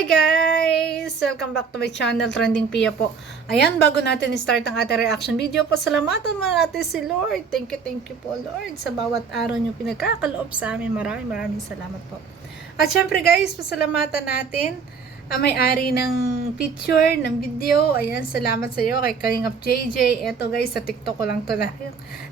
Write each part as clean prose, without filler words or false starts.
Hi guys! Welcome back to my channel, Trending Pia po. Ayan, bago natin start ang ating reaction video, pasalamatan mo natin si Lord. Thank you po Lord sa bawat araw nyo pinagkakaloob sa amin. Maraming salamat po. At syempre guys, pasalamatan natin ang may-ari ng picture, ng video. Ayan, salamat sa iyo kay Kalingap JJ. Eto guys, sa TikTok ko lang to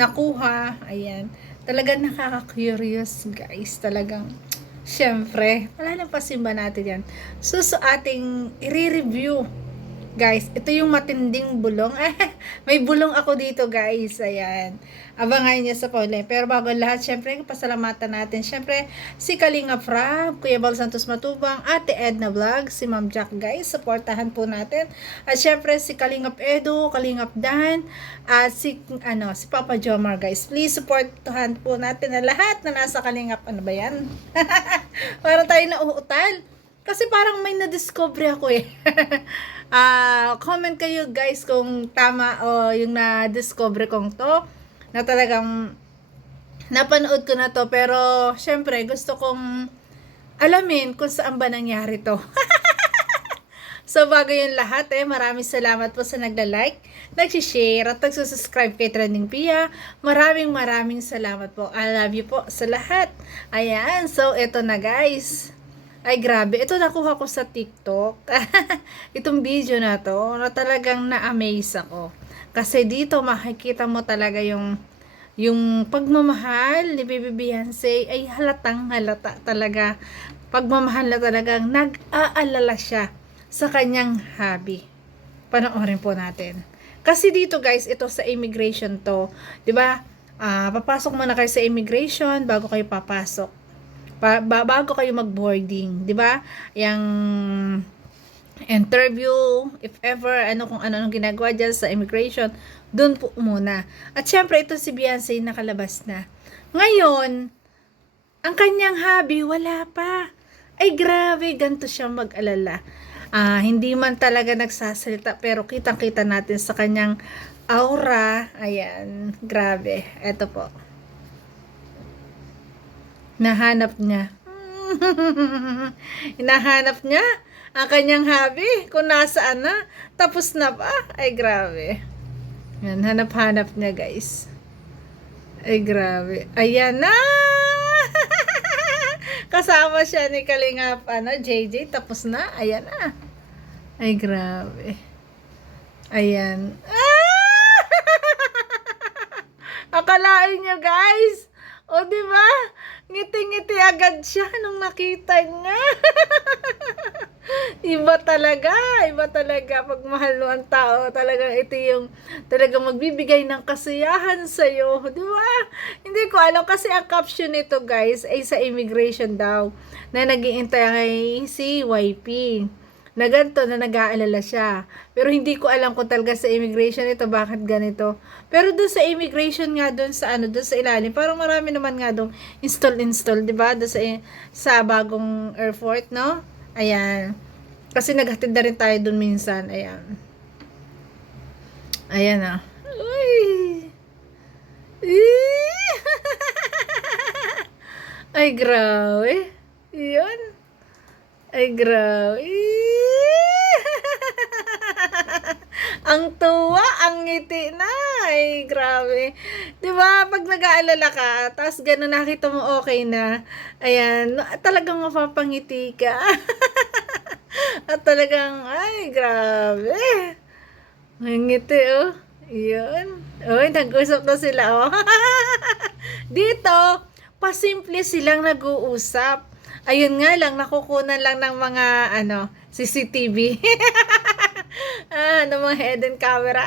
nakuha. Ayan, talagang nakaka-curious guys. Talagang siyempre, wala nang pasimba natin yan. So ating i-review. Guys, ito yung matinding bulong. May bulong ako dito guys. Ayan. Abangan niya sa pauli. Pero bago lahat, syempre, pasalamatan natin. Syempre, si Kalingap Rab, Kuya Bal Santos Matubang, Ate Edna Vlog, si Ma'am Jack guys. Supportahan po natin. At syempre, si Kalingap Edu, Kalingap Dan, at si Papa Jomar guys. Please supportahan po natin na lahat na nasa Kalingap. Ano ba yan? Para tayo nauutal. Kasi parang may na-discover ako eh. Comment kayo guys kung tama o yung na-discover kong to. Na talagang napanood ko na to. Pero syempre gusto kong alamin kung saan ba nangyari to. So bago yun lahat maraming salamat po sa nagla-like, nag-share at nagsusubscribe kay Trending Pia. Maraming salamat po. I love you po sa lahat. Ayan, so eto na guys. Ay grabe, ito nakuha ko sa TikTok. Itong video na to, na talagang na-amaze ako. Kasi dito makikita mo talaga yung pagmamahal ni Baby Beyonce ay halata talaga. Pagmamahal na talagang nag-aalala siya sa kanyang hobby. Panoorin po natin. Kasi dito guys, ito sa immigration to. 'Di ba? Papasok muna kayo sa immigration bago kayo papasok. Bago kayo mag-boarding, 'di ba? Yang interview, if ever kung ano ginagawa diyan sa immigration, doon po muna. At syempre ito si Beyonce nakalabas na. Ngayon, ang kanyang hobby wala pa. Ay grabe, ganito siya mag-alala. Hindi man talaga nagsasalita pero kitang-kita natin sa kanyang aura. Ayan, grabe. Ito po. Nahanap niya. Hinahanap niya ang kanyang hobby kung nasaan na. Tapos na ba? Ay, grabe. Yan, hanap-hanap niya, guys. Ay, grabe. Ayan na! Kasama siya ni Kalingap, JJ. Tapos na. Ayan na. Ay, grabe. Ayan. Akalain niyo, guys. O, diba? Ngiti-ngiti agad siya nung nakita niya. Iba talaga pag mahal mo ang tao. Talagang ito yung talagang magbibigay ng kasiyahan sa'yo. Di ba? Hindi ko alam kasi ang caption nito guys ay sa immigration daw na nag-iintay si YP. Na ganito, na nag-aalala siya. Pero hindi ko alam kung talaga sa immigration ito, bakit ganito. Pero doon sa immigration nga, doon sa doon sa ilalim, parang marami naman nga doon install, di ba? Doon sa bagong airport, no? Ayan. Kasi naghatid na rin tayo doon minsan. Ayan. Ayan ah. Uy! Ay, grabe. Yun. Ay, grabe. Ang tuwa, ang ngiti na. Ay, grabe. 'Di ba? Pag nag-aalala ka, tapos gano'n nakita mo okay na, ayan, talagang mapapangiti ka. At talagang, ay, grabe. Ang ngiti, oh. Iyon. Uy, nag-usap na sila, oh. Dito, pasimple silang nag-uusap. Ayun nga lang, nakukunan lang ng mga, CCTV. Mga hidden camera.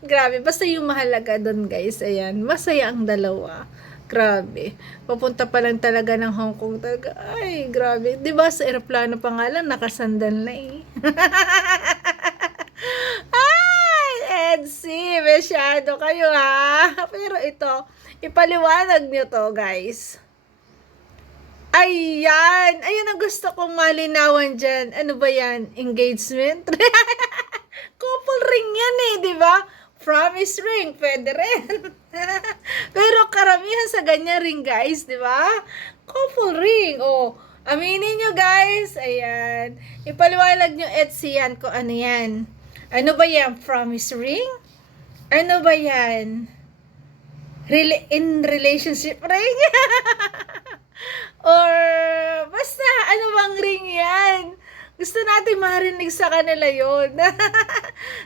Grabe, basta yung mahalaga doon guys, ayan, masaya ang dalawa. Grabe. Papunta pa lang talaga ng Hong Kong talaga. Ay, grabe. 'Di ba sa eroplano pa nga lang nakasandal na eh. Ay, Edsy, masyado kayo ha. Pero ito, ipaliwanag nyo to guys. Ayan! Ayan ang gusto kong malinawan dyan. Ano ba yan? Engagement? Couple ring yan eh, di ba? Promise ring, pwede rin. Pero karamihan sa ganyan ring guys, di ba? Couple ring. Oh, Aminin nyo guys, ayan. Ipaliwalag nyo Etsy yan kung ano yan. Ano ba yan? Promise ring? Ano ba yan? In relationship ring? Or basta ano bang ring yan? Gusto natin marinig sa kanila yon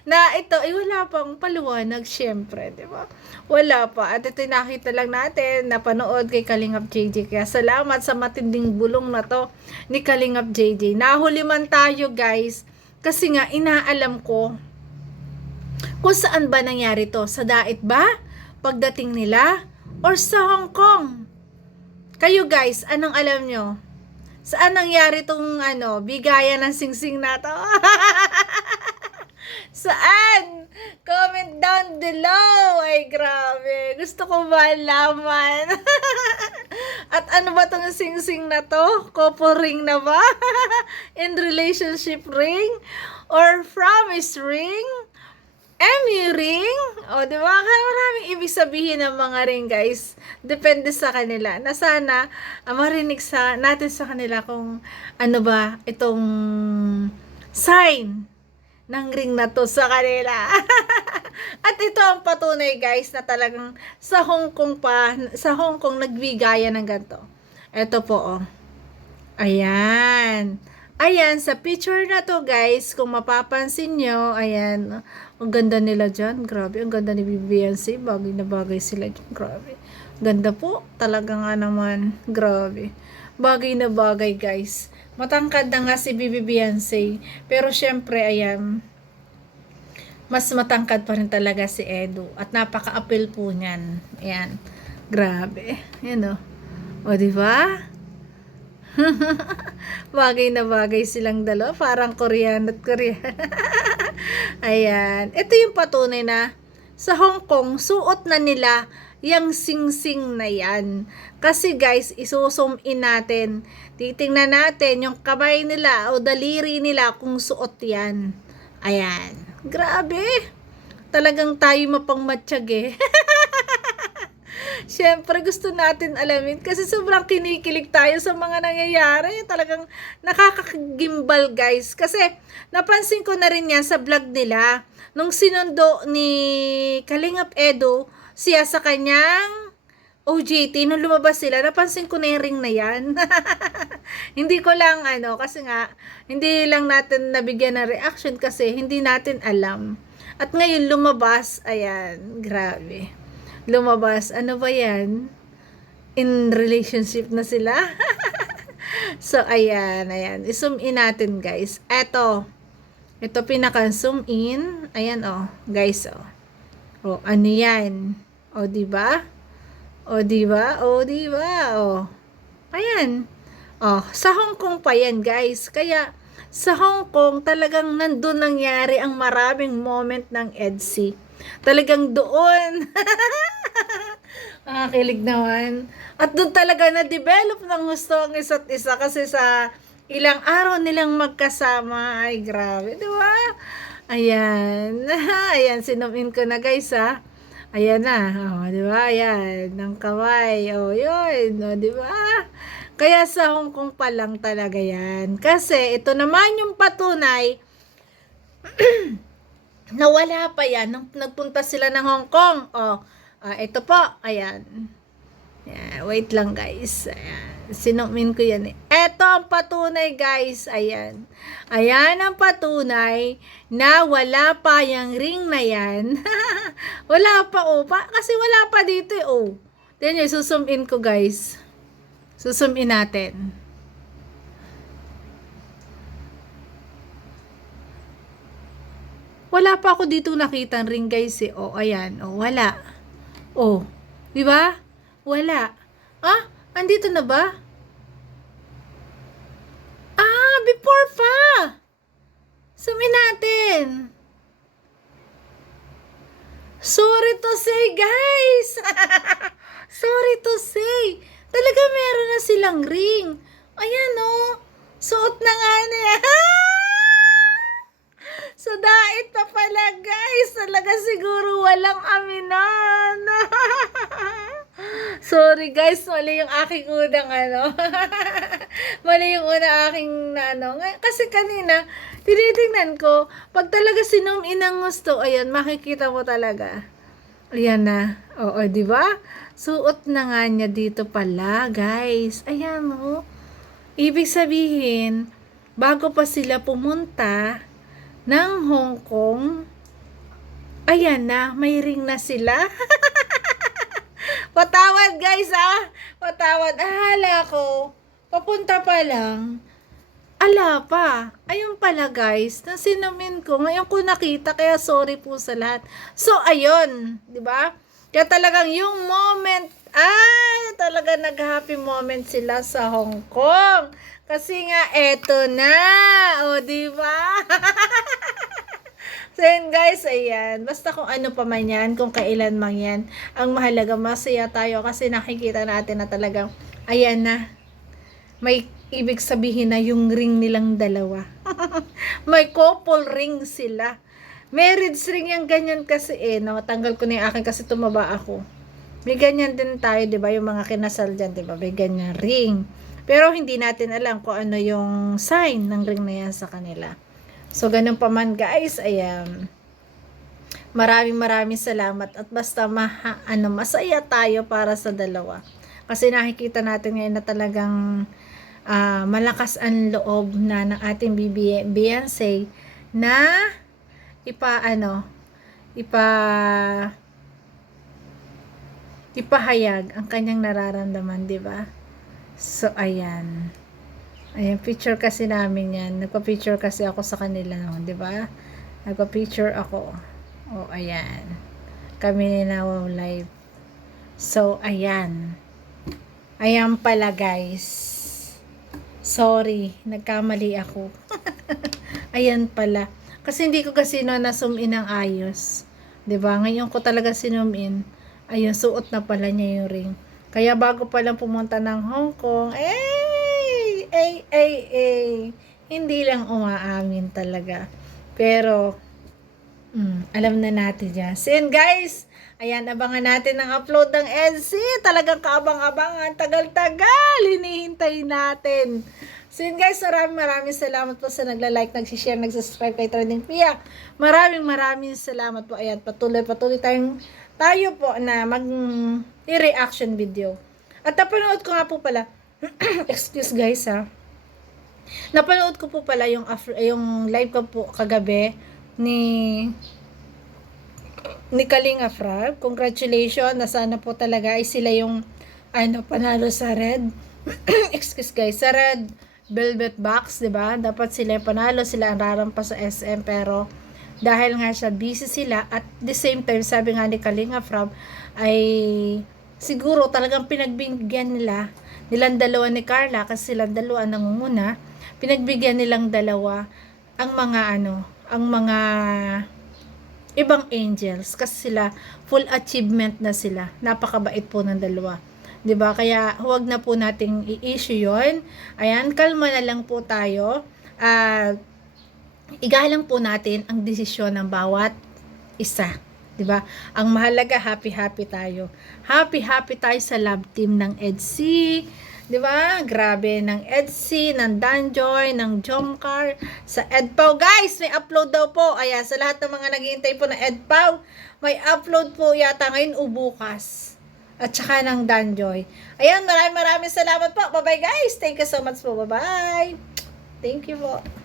na ito, ay wala pang paliwanag, syempre, di ba? Wala pa. At ito nakita lang natin, napanood kay Kalingap JJ. Kaya salamat sa matinding bulong na to ni Kalingap JJ. Nahuli man tayo, guys. Kasi nga, inaalam ko kung saan ba nangyari to. Sa Dait ba? Pagdating nila? Or sa Hong Kong? Kayo, guys, anong alam nyo? Saan nangyari tong bigayan ng singsing na to? Saan? Comment down below. Ay, grabe. Gusto ko malaman. At ano ba tong singsing na to? Couple ring na ba? In relationship ring? Or promise ring? Emmy ring? O, di ba? Maraming ibig sabihin ng mga ring, guys. Depende sa kanila. Na sana, marinig natin sa kanila kung ano ba itong sign ng ring na to sa kanila. At ito ang patunay, guys, na talagang sa Hong Kong nagbigaya ng ganito. Ito po, oh. Ayan. Ayan, sa picture na to, guys, kung mapapansin nyo, ayan, ang ganda nila dyan. Grabe, ang ganda ni Beyonce. Bagay na bagay sila dyan. Grabe. Ganda po. Talaga nga naman. Grabe. Bagay na bagay, guys. Matangkad na nga si Beyonce. Pero syempre, ayan, mas matangkad pa rin talaga si Edu. At napaka-appeal po niyan. Ayan. Grabe. Ayan o. O, diba? Bagay na bagay silang dalawa. Parang Korean at Korean. Ayan. Ito yung patunay na sa Hong Kong, suot na nila yung singsing na yan. Kasi guys, isusum in natin. Titingnan natin yung kamay nila o daliri nila kung suot yan. Ayan. Grabe. Talagang tayo mapangmatsyag eh. Siyempre, gusto natin alamin kasi sobrang kinikilig tayo sa mga nangyayari. Talagang nakakagimbal, guys. Kasi napansin ko na rin yan sa vlog nila. Nung sinundo ni Kalingap Edu siya sa kanyang OJT, nung lumabas sila, napansin ko na yung ring na yan. Hindi ko lang, kasi nga, hindi lang natin nabigyan ng reaction kasi hindi natin alam. At ngayon lumabas, ayan, grabe. Lumabas, ano ba yan? In relationship na sila? So, ayan. I-zoom in natin, guys. Ito pinaka-zoom in. Ayan, guys, ano yan? Diba? Diba? Ayan. Sa Hong Kong pa yan, guys. Kaya, sa Hong Kong, talagang nandun nangyari ang maraming moment ng EDSI. Talagang doon. Kilig naman. At doon talaga na-develop ng gusto ang isa't isa kasi sa ilang araw nilang magkasama. Ay, grabe. Diba? Ayan. Ayan, sinumin ko na, guys, ha. Ayan na. Diba? Ayan. Ng kaway. Yun. Diba? Kaya sa Hong Kong pa lang talaga yan. Kasi ito naman yung patunay na wala pa yan nung nagpunta sila ng Hong Kong. Ito po, ayan. Wait lang, guys. Ayan. Sinumin ko yan eh. Ito ang patunay, guys. Ayan. Ayan ang patunay na wala pa yung ring na yan. Wala pa, kasi wala pa dito eh, Then susum in ko, guys. Susum in natin. Wala pa ako dito nakitang ring, guys eh. Ayan. Wala. Di ba? Wala. Andito na ba? Before pa. Sumin natin. Sorry to say, guys. Sorry to say. Talaga meron na silang ring. Ayan, suot na nga niya. So, dait pa pala, guys. Talaga siguro walang aminan. So, Sorry guys, mali yung aking unang ano. Mali yung una aking na ano. Kasi kanina, tinitingnan ko, pag talaga sinum in ang gusto, ayan, makikita mo talaga. Ayan na. Oo, di ba? Suot na nga niya dito pala, guys. Ayan, oh. Ibig sabihin, bago pa sila pumunta ng Hong Kong, ayan na, may ring na sila. Patawad guys patawad. Hala ko, papunta pa lang. Ala pa. Ayun pala guys, na sinumin ko. Ngayon ko nakita, kaya sorry po sa lahat. So, ayun. Di ba? Kaya talagang yung moment, talaga nag-happy moment sila sa Hong Kong. Kasi nga, eto na. O, di ba? So, yun guys, ayan. Basta kung ano pa man yan, kung kailan man yan, ang mahalaga, masaya tayo kasi nakikita natin na talagang, ayan na, may ibig sabihin na yung ring nilang dalawa. May couple ring sila. Marriage ring yung ganyan kasi natanggal ko na yung akin kasi tumaba ako. May ganyan din tayo, di ba? Yung mga kinasal dyan, di ba? May ganyan ring. Pero hindi natin alam kung ano yung sign ng ring na yan sa kanila. So, ganun pa man guys, ayan. Maraming salamat at basta masaya tayo para sa dalawa. Kasi nakikita natin ngayon na talagang malakas ang loob na ng ating Beyonce na ipahayag ang kanyang nararamdaman, di ba? So, ayan. Ayan, picture kasi namin yan. Nagpa-picture kasi ako sa kanila noon, di ba? Nagpa-picture ako. O, ayan. Kami na live. So, ayan. Ayan pala, guys. Sorry, nagkamali ako. Ayan pala. Kasi hindi ko kasi na-zoom in ang ayos. Di ba? Ngayon ko talaga sinum in. Ayun, suot na pala niya yung ring. Kaya bago pa lang pumunta ng Hong Kong, hindi lang umaamin talaga. Pero, alam na natin yan. So, yun guys, ayan, abangan natin ang upload ng EDC. Talagang kaabang-abangan, tagal-tagal, hinihintay natin. So, yun guys, maraming salamat po sa nagla-like, nagsishare, nagsubscribe kay Trending Pia. Maraming salamat po. Ayan, patuloy tayo po na mag-reaction video. At napanood ko nga po pala, excuse guys napanood ko po pala yung live ko po kagabi ni Kalinga Prab. Congratulations, na sana po talaga ay sila yung panalo sa red excuse guys, sa red velvet box, diba? Dapat sila yung panalo, sila ang rarampa sa SM, pero dahil nga siya busy sila, at the same time sabi nga ni Kalinga Prab ay siguro talagang pinagbigyan nilang dalawa ni Carla, kasi silang dalawa nangunguna, pinagbigyan nilang dalawa ang mga ibang angels, kasi sila full achievement na sila, napakabait po ng dalawa, 'di ba? Kaya huwag na po nating i-issue 'yon. Ayan, kalma na lang po tayo at igalang po natin ang desisyon ng bawat isa. 'Di ba? Ang mahalaga, happy tayo. Happy tayo sa love team ng EDC. 'Di ba? Grabe, ng EDC, ng Danjoy, ng Jomcar, sa Edpaw. Guys, may upload daw po. Ayan, sa lahat ng mga naghihintay po ng Edpaw, may upload po yata ngayon o bukas. At saka ng Danjoy. Ayan, maraming salamat po. Bye-bye guys. Thank you so much po. Bye-bye. Thank you po.